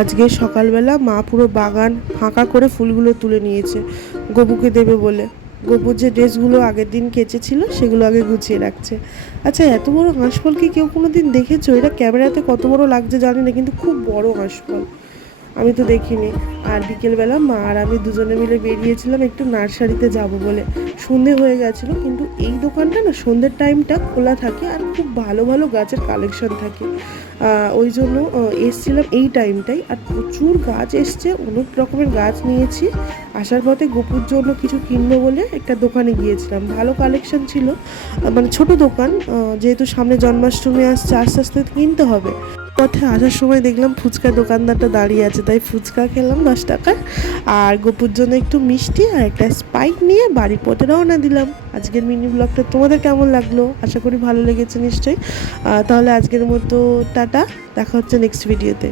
আজকে সকালবেলা মা পুরো বাগান ফাঁকা করে ফুলগুলো তুলে নিয়েছে গপুকে দেবে বলে। গপুর যে ড্রেসগুলো আগের দিন কেচেছিল সেগুলো আগে গুছিয়ে রাখছে। আচ্ছা, এত বড় হাঁসফল কি কেউ কোনো দিন দেখেছো? এটা ক্যামেরাতে কত বড় লাগছে জানি না, কিন্তু খুব বড় হাঁসফল, আমি তো দেখিনি। আর বিকেলবেলা মা আর আমি দুজনে মিলে বেরিয়েছিলাম একটু নার্সারিতে যাব বলে। সন্ধে হয়ে গেছিলো, কিন্তু এই দোকানটা না সন্ধ্যের টাইমটা খোলা থাকে আর খুব ভালো ভালো গাছের কালেকশন থাকে। ওই জন্য এসছিলাম এই টাইমটাই, আর প্রচুর গাছ এসছে, অনেক রকমের গাছ নিয়েছি। আসার পথে গোপুর জন্য কিছু কিনবো বলে একটা দোকানে গিয়েছিলাম, ভালো কালেকশন ছিল। মানে ছোট দোকান, যেহেতু সামনে জন্মাষ্টমী আসছে, আস্তে আস্তে কিনতে হবে। পথে আসার সময় দেখলাম ফুচকা দোকানদারটা দাঁড়িয়ে আছে, তাই ফুচকা খেলাম 10 টাকার। আর গোপুর জন্য একটু মিষ্টি আর একটা স্পাইট নিয়ে বাড়ির পথে রওনা দিলাম। আজকের মিনি ব্লগটা তোমাদের কেমন লাগলো? আশা করি ভালো লেগেছে নিশ্চয়ই। তাহলে আজকের মতো টাটা, দেখা হচ্ছে নেক্সট ভিডিওতে।